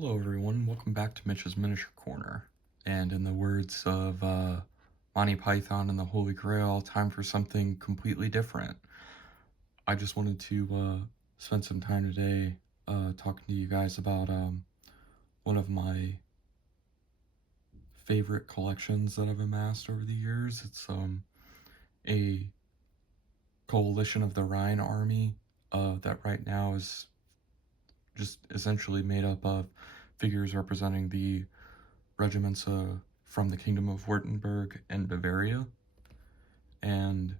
Hello everyone, welcome back to Mitch's Miniature Corner. And in the words of Monty Python and the Holy Grail, time for something completely different. I just wanted to spend some time today talking to you guys about one of my favorite collections that I've amassed over the years. It's a coalition of the Rhine army that right now is just essentially made up of figures representing the regiments from the Kingdom of Wurttemberg and Bavaria. And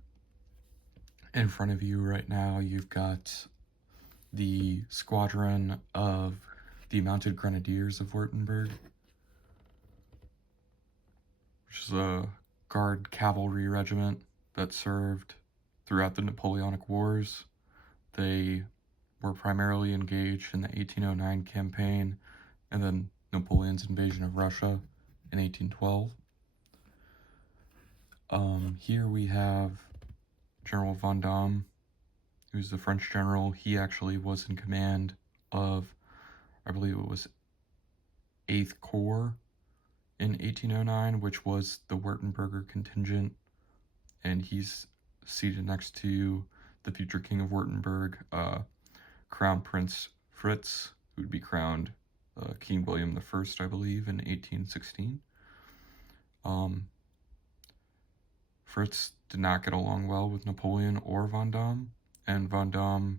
in front of you right now, you've got the squadron of the Mounted Grenadiers of Wurttemberg, which is a guard cavalry regiment that served throughout the Napoleonic Wars. They were primarily engaged in the 1809 campaign and then Napoleon's invasion of Russia in 1812. Here we have General Vendôme, who's the French general. He actually was in command of, I believe it was 8th Corps in 1809, which was the Wurtemberger contingent, and he's seated next to the future King of Wurtemberg, Crown Prince Fritz, who would be crowned King William I, I believe, in 1816. Fritz did not get along well with Napoleon or Vendôme, and Vendôme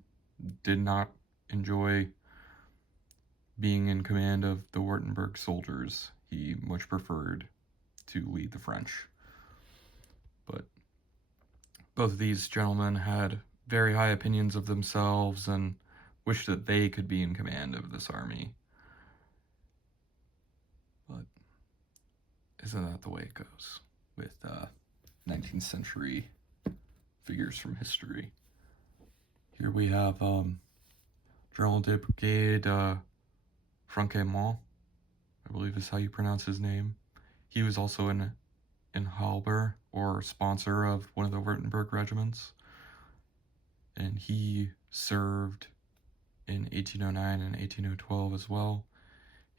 did not enjoy being in command of the Wurtemberg soldiers. He much preferred to lead the French. But both of these gentlemen had very high opinions of themselves and wished that they could be in command of this army. But isn't that the way it goes with 19th century figures from history? Here we have General de Brigade Franquemont, I believe is how you pronounce his name. He was also in Halber, or sponsor of one of the Wurtemberg regiments, and he served in 1809 and 1812 as well.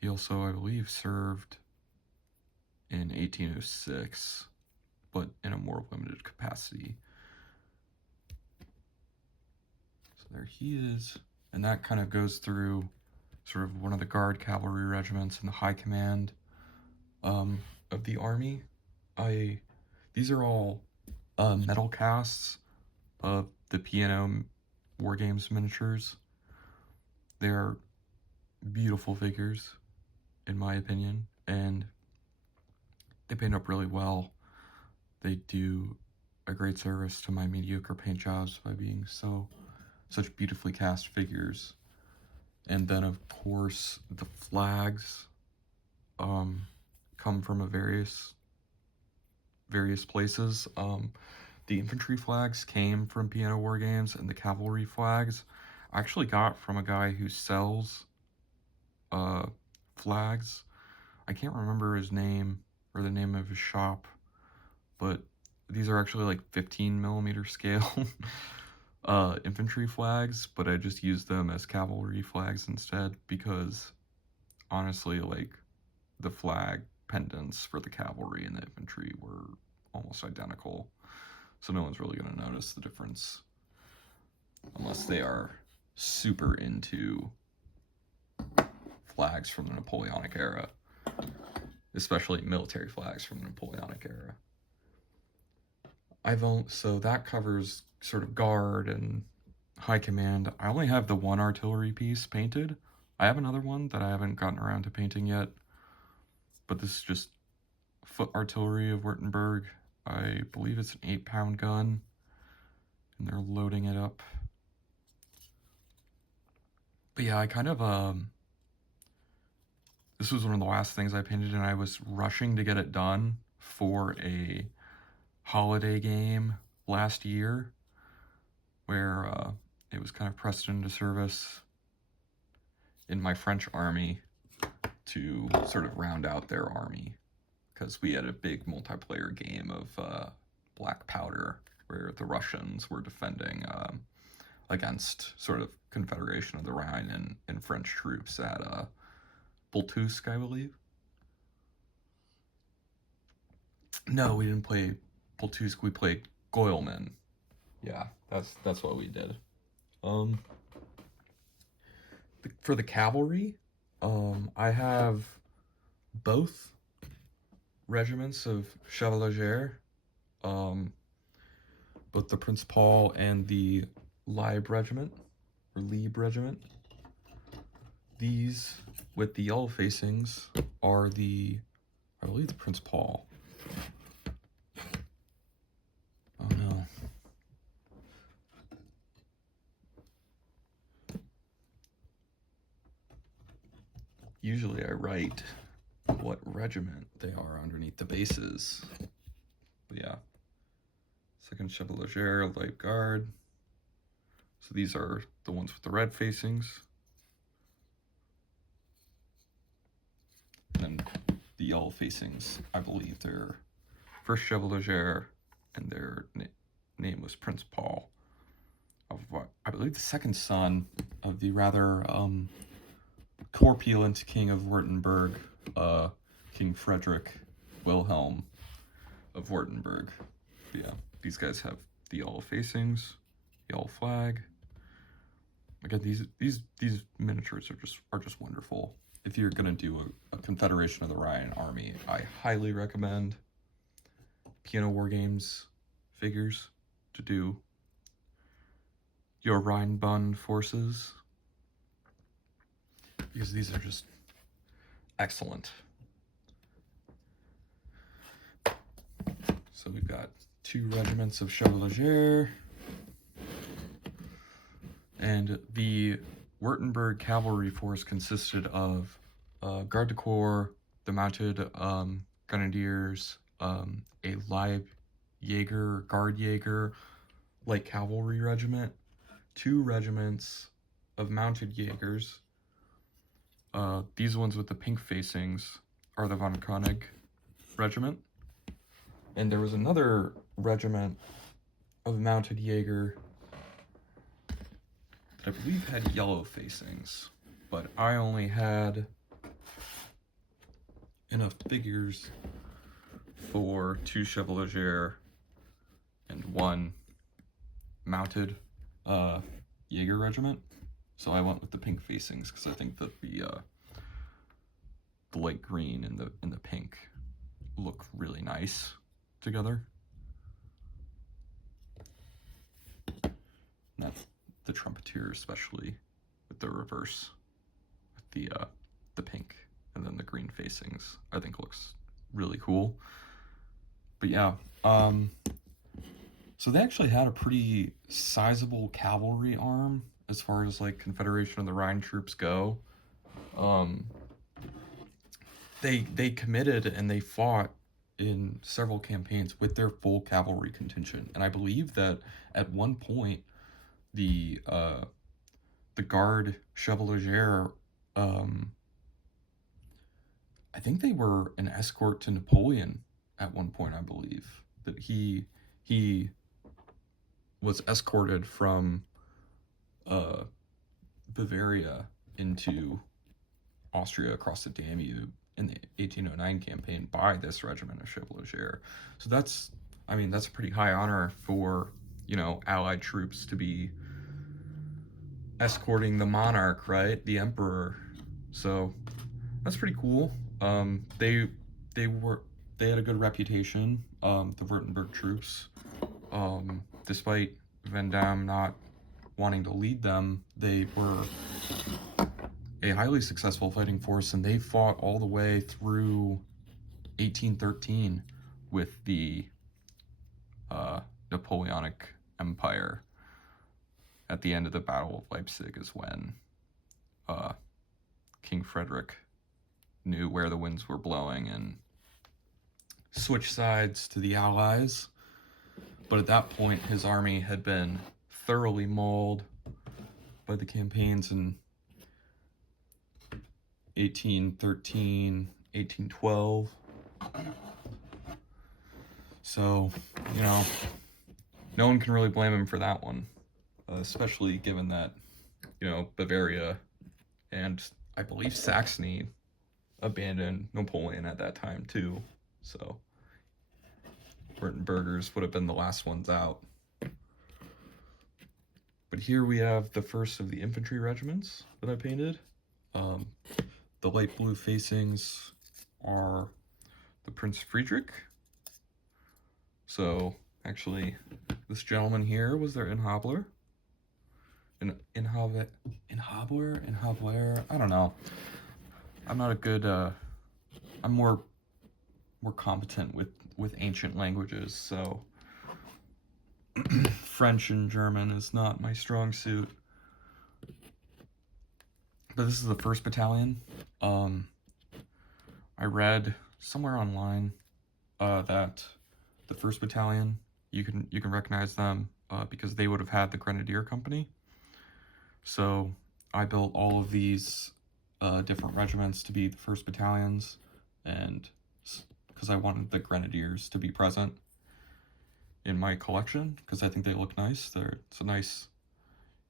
He also, I believe, served in 1806, but in a more limited capacity. So there he is, and that kind of goes through sort of one of the guard cavalry regiments in the high command of the army. These are all metal casts of the P&O War Games miniatures. They're beautiful figures, in my opinion, and they paint up really well. They do a great service to my mediocre paint jobs by being such beautifully cast figures. And then, of course, the flags come from various places. The infantry flags came from P&O War Games, and the cavalry flags I actually got from a guy who sells flags. I can't remember his name or the name of his shop, but these are actually like 15mm scale infantry flags, but I just used them as cavalry flags instead because honestly, like, the flag pendants for the cavalry and the infantry were almost identical, so no one's really going to notice the difference unless they are super into flags from the Napoleonic era, especially military flags from the Napoleonic era. So that covers sort of guard and high command. I only have the one artillery piece painted. I have another one that I haven't gotten around to painting yet, but this is just foot artillery of Wurttemberg. I believe it's an 8-pound gun, and they're loading it up. But yeah, I kind of, this was one of the last things I painted, and I was rushing to get it done for a holiday game last year where it was kind of pressed into service in my French army to sort of round out their army, because we had a big multiplayer game of Black Powder where the Russians were defending against sort of Confederation of the Rhine and French troops at Pultusk, I believe. No, we didn't play Pultusk. We played Goilman. Yeah, that's what we did. For the cavalry, I have both regiments of Chevalier, both the Prince Paul and the Lieb Regiment, or Lieb Regiment. These, with the yellow facings, are I believe the Prince Paul. Oh no. Usually I write what regiment they are underneath the bases. But yeah. 2nd Chevalier, Light Guard. So these are the ones with the red facings. And then the yellow facings, I believe they're 1st Chevalier, and their name was Prince Paul. I believe the 2nd son of the rather corpulent King of Wurttemberg, King Frederick Wilhelm of Wurttemberg. But yeah, these guys have the yellow facings, yellow flag. Again, these miniatures are just wonderful. If you're gonna do a Confederation of the Rhine army, I highly recommend Piano War Games figures to do your Rhine-Bund forces, because these are just excellent. So we've got 2 regiments of Chevalier, and the Wurtemberg cavalry force consisted of Garde du Corps, the mounted grenadiers, a Lieb Jaeger, Guard Jaeger, light cavalry regiment, 2 regiments of mounted Jaegers. These ones with the pink facings are the von Koenig regiment. And there was another regiment of mounted Jaeger that I believe had yellow facings, but I only had enough figures for 2 Chevalier and 1 mounted Jaeger regiment, so I went with the pink facings because I think that the light green and the pink look really nice together. And that's the trumpeter, especially with the reverse, with the pink and then the green facings, I think looks really cool. But yeah, so they actually had a pretty sizable cavalry arm as far as like Confederation of the Rhine troops go. They committed and they fought in several campaigns with their full cavalry contingent, and I believe that at one point the Guard Chevalier, I think they were an escort to Napoleon at one point. I believe that he was escorted from Bavaria into Austria across the Danube in the 1809 campaign by this regiment of Chevalier. So that's a pretty high honor for, Allied troops to be escorting the monarch, right? The emperor. So that's pretty cool. They had a good reputation, the Wurttemberg troops. Despite Van Damme not wanting to lead them, they were a highly successful fighting force, and they fought all the way through 1813 with the Napoleonic Empire. At the end of the Battle of Leipzig is when King Frederick knew where the winds were blowing and switched sides to the Allies. But at that point, his army had been thoroughly mauled by the campaigns in 1813, 1812. So, no one can really blame him for that one, especially given that, Bavaria and I believe Saxony abandon Napoleon at that time too. So Wurtembergers would have been the last ones out. But here we have the first of the infantry regiments that I painted. The light blue facings are the Prince Friedrich. So actually, this gentleman here was their Inhabler. Inhabler? I don't know. I'm not a good. I'm more competent with ancient languages, so French and German is not my strong suit. But this is the 1st Battalion. I read somewhere online that the 1st Battalion, you can recognize them because they would have had the Grenadier Company. So I built all of these different regiments to be the 1st Battalions, and because I wanted the Grenadiers to be present in my collection because I think they look nice. It's a nice,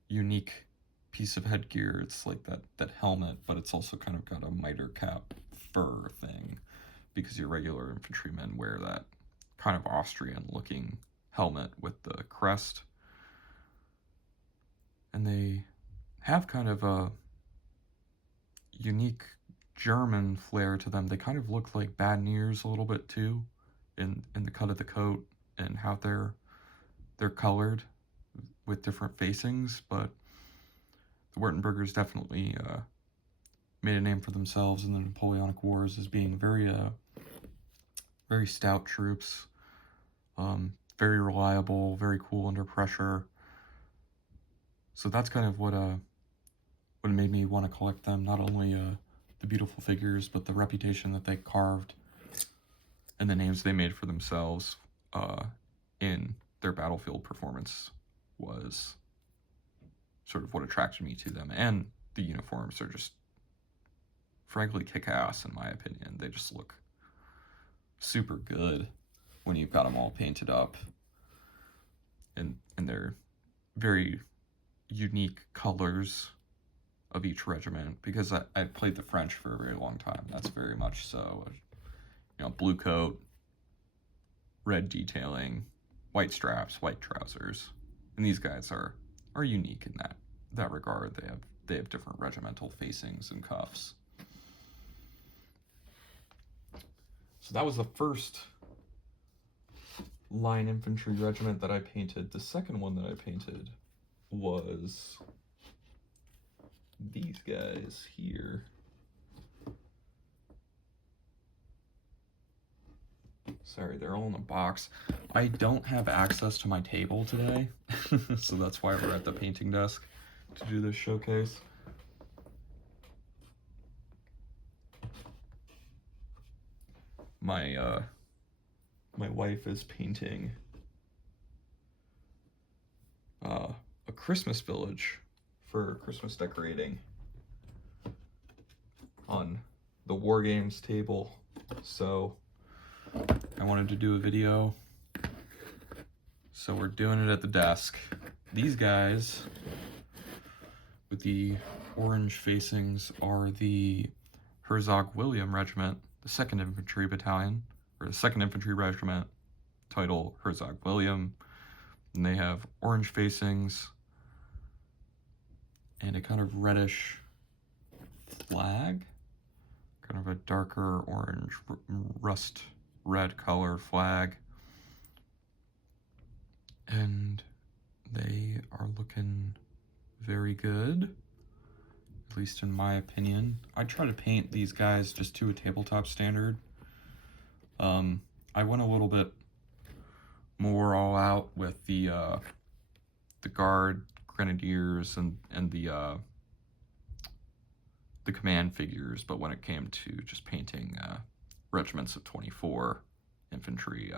unique piece of headgear. It's like that helmet, but it's also kind of got a mitre cap fur thing because your regular infantrymen wear that kind of Austrian looking helmet with the crest. And they have kind of a unique German flair to them. They kind of look like Badeniers a little bit too in the cut of the coat and how they're colored with different facings, but the Wurtembergers definitely made a name for themselves in the Napoleonic Wars as being very stout troops, very reliable, very cool under pressure. So that's kind of what made me want to collect them. Not only the beautiful figures, but the reputation that they carved and the names they made for themselves in their battlefield performance was sort of what attracted me to them. And the uniforms are just, frankly, kick-ass in my opinion. They just look super good when you've got them all painted up. And they're very unique colors of each regiment, because I played the French for a very long time. That's very much so. Blue coat, red detailing, white straps, white trousers. And these guys are unique in that regard. They have different regimental facings and cuffs. So that was the first line infantry regiment that I painted. The second one that I painted was these guys here. Sorry, they're all in a box. I don't have access to my table today, so that's why we're at the painting desk to do this showcase. My wife is painting a Christmas village for Christmas decorating on the War Games table, so I wanted to do a video, so we're doing it at the desk. These guys with the orange facings are the Herzog William Regiment, the 2nd Infantry Battalion, or the 2nd Infantry Regiment, title Herzog William, and they have orange facings and a kind of reddish flag, kind of a darker orange, rust red color flag, and they are looking very good, at least in my opinion. I try to paint these guys just to a tabletop standard. I went a little bit more all out with the guard grenadiers and the command figures, but when it came to just painting regiments of 24 infantry,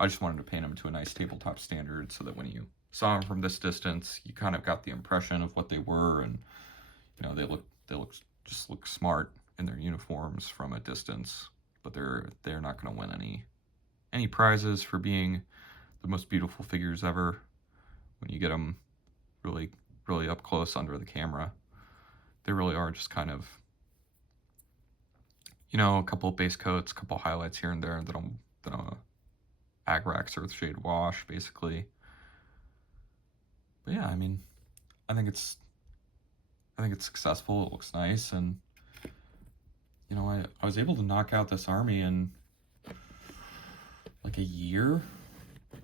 I just wanted to paint them to a nice tabletop standard so that when you saw them from this distance, you kind of got the impression of what they were, and they look smart in their uniforms from a distance, but they're not going to win any prizes for being the most beautiful figures ever when you get them really, really up close under the camera. They really are just kind of You know, a couple of base coats, a couple of highlights here and there that I'm Agrax Earthshade wash, basically. But yeah, I mean, I think it's successful. It looks nice, and you know, I was able to knock out this army in like a year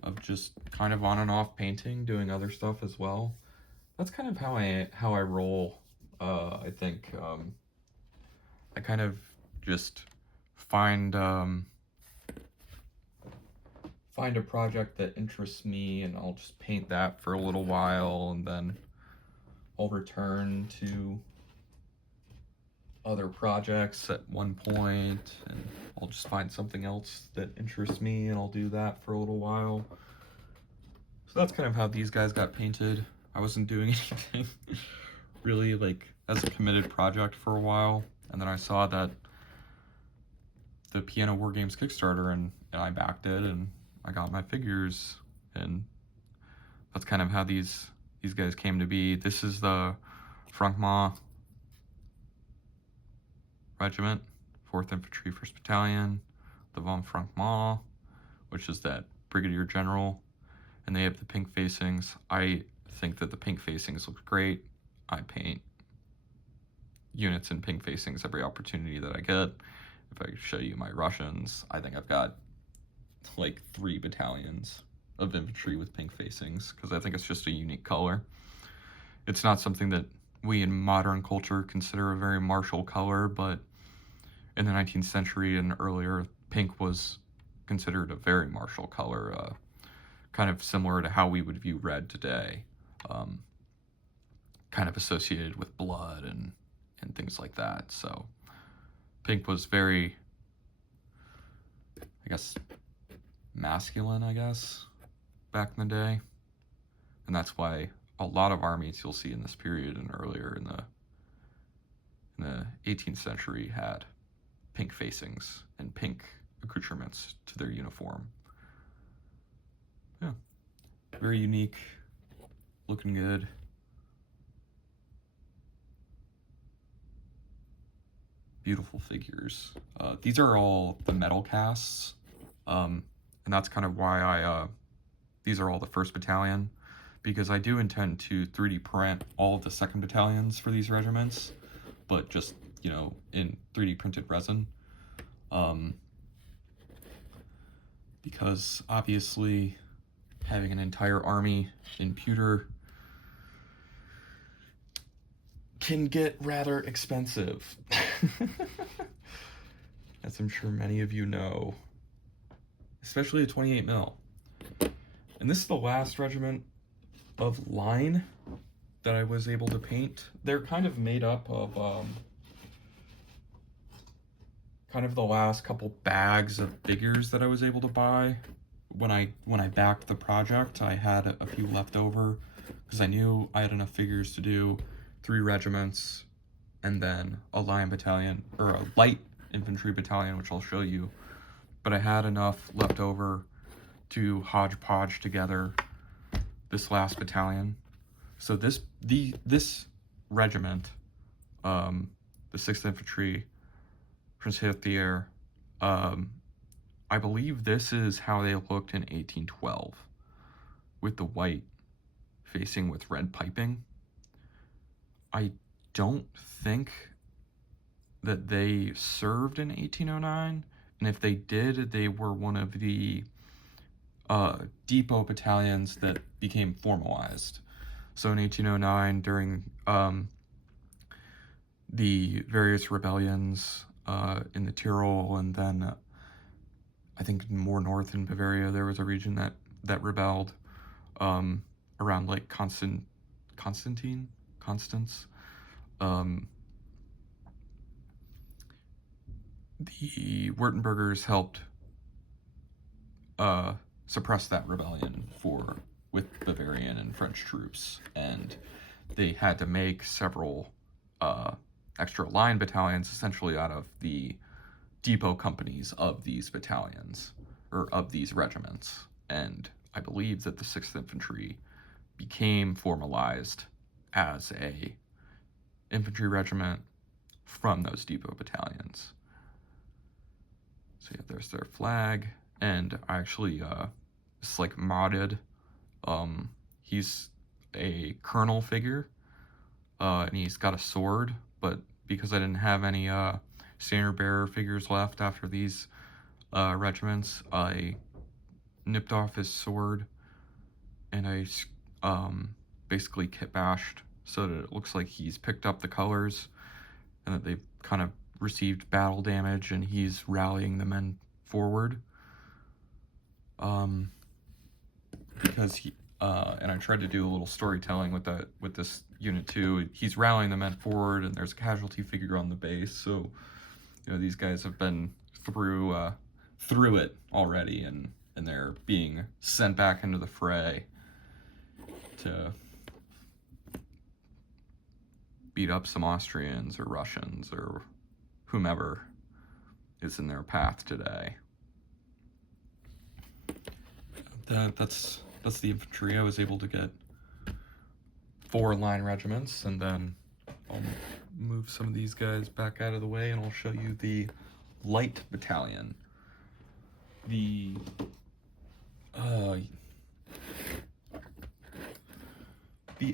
of just kind of on and off painting, doing other stuff as well. That's kind of how I roll. I think I kind of just find find a project that interests me, and I'll just paint that for a little while, and then I'll return to other projects at one point, and I'll just find something else that interests me, and I'll do that for a little while. So that's kind of how these guys got painted. I wasn't doing anything really like as a committed project for a while, and then I saw that the Piano War Games Kickstarter, and I backed it, and I got my figures, and that's kind of how these guys came to be. This is the Frankma Regiment, 4th Infantry, 1st Battalion, the von Frankma, which is that Brigadier General, and they have the pink facings. I think that the pink facings look great. I paint units in pink facings every opportunity that I get. If I show you my Russians, I think I've got like 3 battalions of infantry with pink facings, because I think it's just a unique color. It's not something that we in modern culture consider a very martial color, but in the 19th century and earlier, pink was considered a very martial color, kind of similar to how we would view red today, kind of associated with blood and things like that. So pink was very, I guess, masculine, back in the day. And that's why a lot of armies you'll see in this period and earlier in the 18th century had pink facings and pink accoutrements to their uniform. Yeah, very unique, looking good. Beautiful figures. These are all the metal casts, and that's kind of why these are all the 1st Battalion, because I do intend to 3D print all of the 2nd Battalions for these regiments, but just, you know, in 3D printed resin. Because obviously having an entire army in pewter can get rather expensive, as I'm sure many of you know, especially a 28 mil. And this is the last regiment of line that I was able to paint. They're kind of made up of kind of the last couple bags of figures that I was able to buy. When I backed the project, I had a few left over because I knew I had enough figures to do 3 regiments and then a line battalion, or a light infantry battalion, which I'll show you. But I had enough left over to hodgepodge together this last battalion. So this regiment, the 6th Infantry, Prince Hithier, I believe this is how they looked in 1812, with the white facing with red piping. I don't think that they served in 1809, and if they did, they were one of the depot battalions that became formalized. So in 1809, during the various rebellions in the Tyrol, and then I think more north in Bavaria, there was a region that rebelled around like Constance. The Wurtembergers helped suppress that rebellion with Bavarian and French troops, and they had to make several extra line battalions essentially out of the depot companies of these battalions, or of these regiments. And I believe that the 6th Infantry became formalized as a infantry regiment from those depot battalions. yeah, there's their flag, and I actually it's like modded. He's a colonel figure, and he's got a sword, but because I didn't have any standard bearer figures left after these regiments, I nipped off his sword and I basically kit bashed so that it looks like he's picked up the colors and that they've kind of received battle damage and he's rallying the men forward. Because he and I tried to do a little storytelling with this unit too. He's rallying the men forward, and there's a casualty figure on the base. So, you know, these guys have been through it already, and they're being sent back into the fray to beat up some Austrians or Russians or whomever is in their path today. That's the infantry. I was able to get 4 line regiments, and then I'll move some of these guys back out of the way and I'll show you the light battalion. The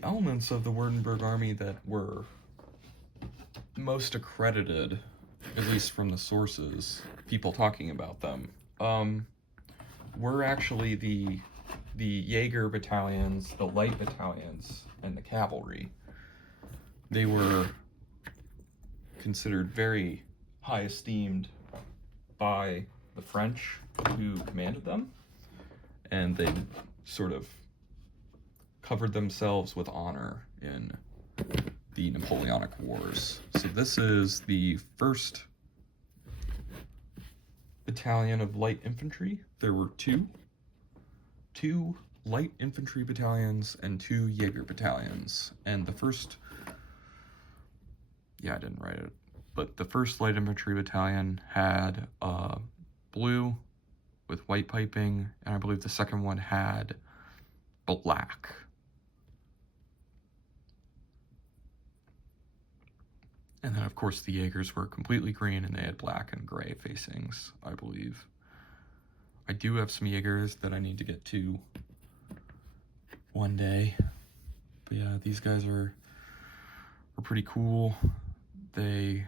elements of the Wurttemberg army that were most accredited, at least from the sources, people talking about them, were actually the jager battalions, the light battalions, and the cavalry. They were considered very high esteemed by the French who commanded them, and they sort of covered themselves with honor in the Napoleonic Wars. So this is the 1st battalion of light infantry. There were two light infantry battalions and 2 jager battalions. And the first, yeah, I didn't write it, but the 1st light infantry battalion had blue with white piping, and I believe the 2nd one had black. And then, of course, the Jaegers were completely green, and they had black and gray facings, I believe. I do have some Jaegers that I need to get to one day. But yeah, these guys are pretty cool. They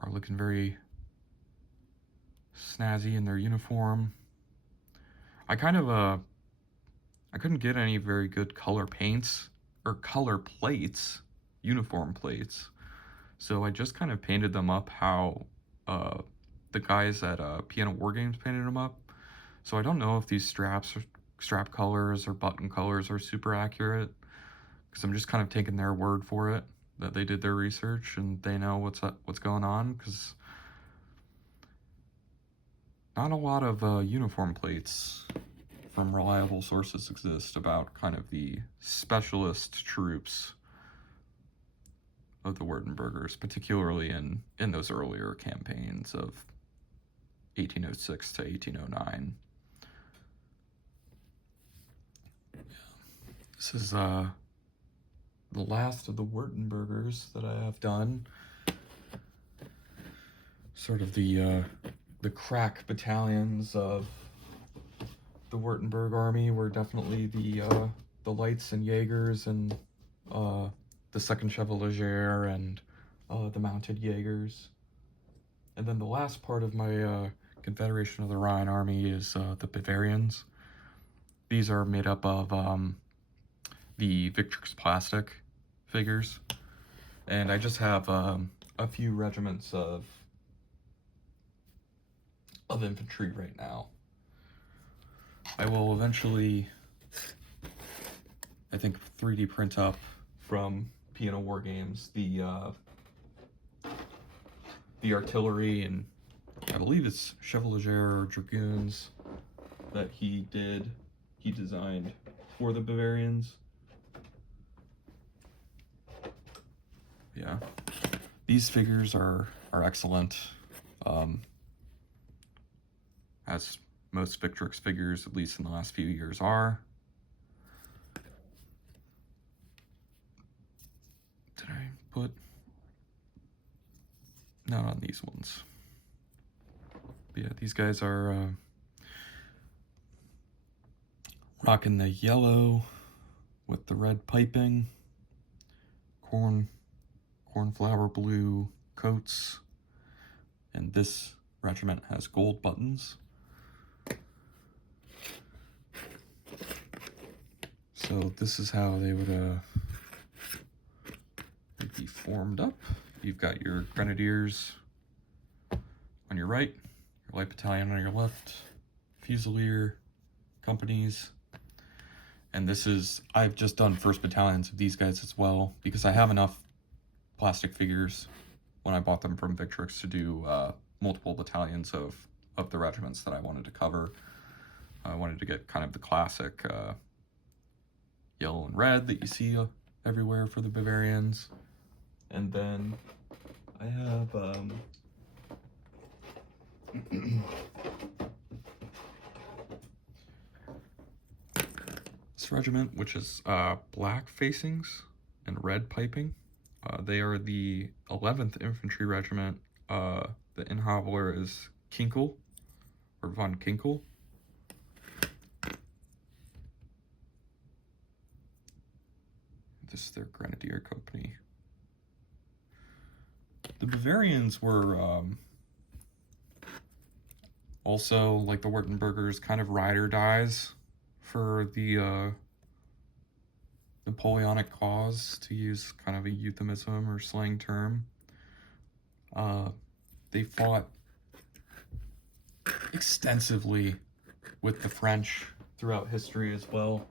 are looking very snazzy in their uniform. I couldn't get any very good color paints or color plates, uniform plates. So I just kind of painted them up how the guys at Piano War Games painted them up. So I don't know if these strap colors or button colors are super accurate, because I'm just kind of taking their word for it, that they did their research and they know what's going on, because not a lot of uniform plates from reliable sources exist about kind of the specialist troops of the Wurtembergers, particularly in those earlier campaigns of 1806 to 1809. This is the last of the Wurtembergers that I have done. Sort of the crack battalions of the Wurtemberg army were definitely the Lights and Jaegers and the 2nd Chevalier and the Mounted Jaegers. And then the last part of my Confederation of the Rhine army is the Bavarians. These are made up of the Victrix plastic figures. And I just have a few regiments of infantry right now. I will eventually, I think, 3D print up from Piano War Games the artillery, and I believe it's Chevalier or Dragoons that he designed for the Bavarians. Yeah, these figures are excellent, as most Victrix figures, at least in the last few years, are. Did I put... Not on these ones. But yeah, these guys are rocking the yellow with the red piping, cornflower blue coats, and this regiment has gold buttons. So this is how they would be formed up. You've got your grenadiers on your right, your light battalion on your left, fusilier companies. And this is, I've just done first battalions of these guys as well, because I have enough plastic figures when I bought them from Victrix to do multiple battalions of the regiments that I wanted to cover. I wanted to get kind of the classic yellow and red that you see everywhere for the Bavarians. And then I have this regiment, which is black facings and red piping. They are the 11th Infantry Regiment. The Inhaber is Kinkel, or von Kinkel. This is their Grenadier Company. The Bavarians were also, like the Wurtembergers, kind of ride or dies for the Napoleonic cause, to use kind of a euphemism or slang term. They fought extensively with the French throughout history as well,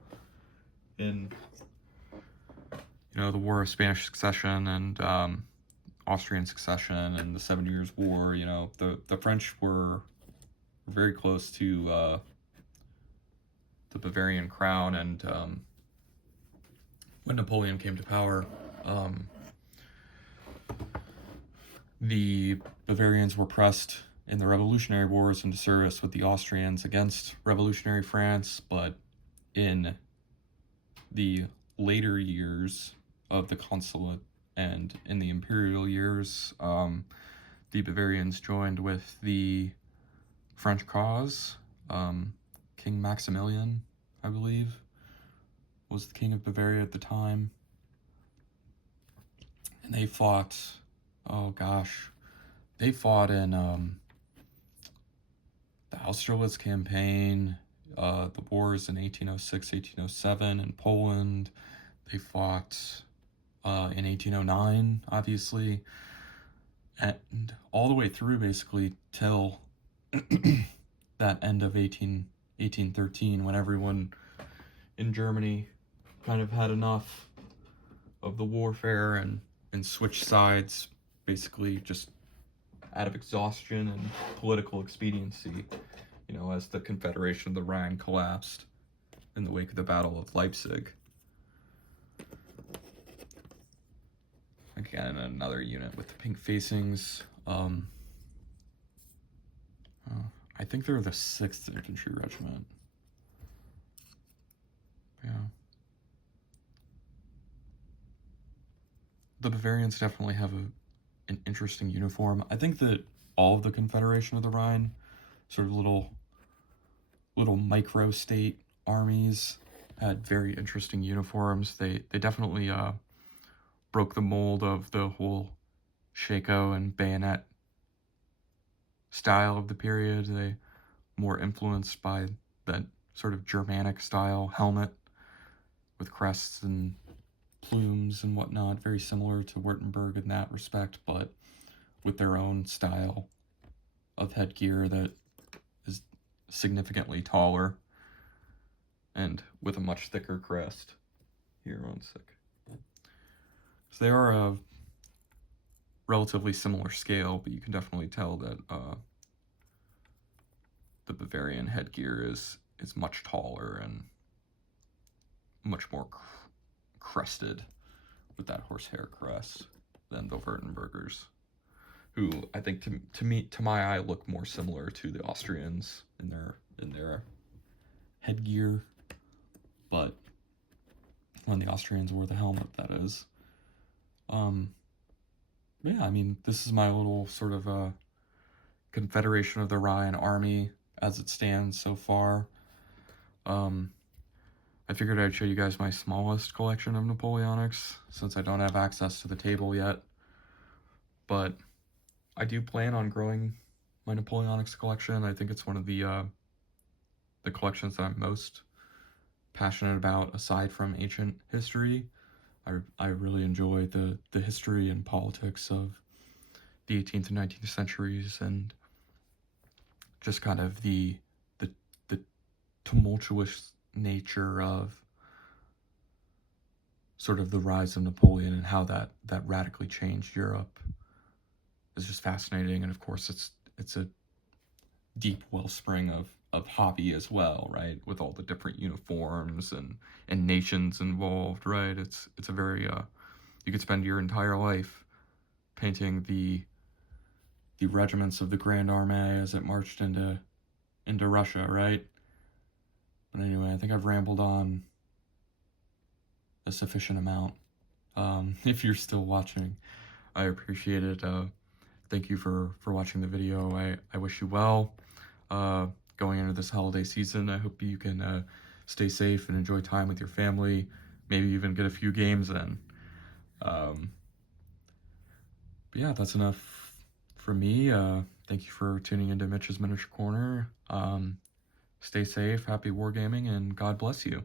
in the War of Spanish Succession and Austrian Succession and the 7 Years' War. The French were very close to the Bavarian crown, and when Napoleon came to power, the Bavarians were pressed in the Revolutionary Wars into service with the Austrians against revolutionary France, but in the later years of the Consulate and in the imperial years, the Bavarians joined with the French cause. King Maximilian, I believe, was the king of Bavaria at the time. And they fought, they fought in the Austerlitz campaign, the wars in 1806, 1807 in Poland. They fought in 1809, obviously, and all the way through basically till that end of 1813, when everyone in Germany kind of had enough of the warfare and switched sides, basically just out of exhaustion and political expediency, as the Confederation of the Rhine collapsed in the wake of the Battle of Leipzig. Again, another unit with the pink facings. I think they're the 6th Infantry Regiment. Yeah. The Bavarians definitely have an interesting uniform. I think that all of the Confederation of the Rhine, sort of little micro-state armies, had very interesting uniforms. They definitely broke the mold of the whole shako and bayonet style of the period. They more influenced by that sort of Germanic style helmet with crests and plumes and whatnot, very similar to Wurttemberg in that respect, but with their own style of headgear that is significantly taller and with a much thicker crest. Here, one sec. So they are a relatively similar scale, but you can definitely tell that the Bavarian headgear is much taller and much more crested with that horsehair crest than the Wurtembergers, who I think to my eye look more similar to the Austrians in their headgear, but when the Austrians wore the helmet, that is. Yeah, I mean, this is my little sort of Confederation of the Rhine army as it stands so far. I figured I'd show you guys my smallest collection of Napoleonics, since I don't have access to the table yet. But I do plan on growing my Napoleonics collection. I think it's one of the collections that I'm most passionate about, aside from ancient history. I really enjoy the history and politics of the 18th and 19th centuries, and just kind of the tumultuous nature of sort of the rise of Napoleon and how that radically changed Europe is just fascinating. And of course, it's a deep wellspring of hobby as well, right? With all the different uniforms and nations involved, right? It's a very you could spend your entire life painting the regiments of the Grand Army as it marched into Russia, right? But anyway, I think I've rambled on a sufficient amount. If you're still watching, I appreciate it. Thank you for watching the video. I wish you well going into this holiday season. I hope you can stay safe and enjoy time with your family, maybe even get a few games in. But yeah, that's enough for me. Thank you for tuning into Mitch's Miniature Corner. Stay safe, happy wargaming, and God bless you.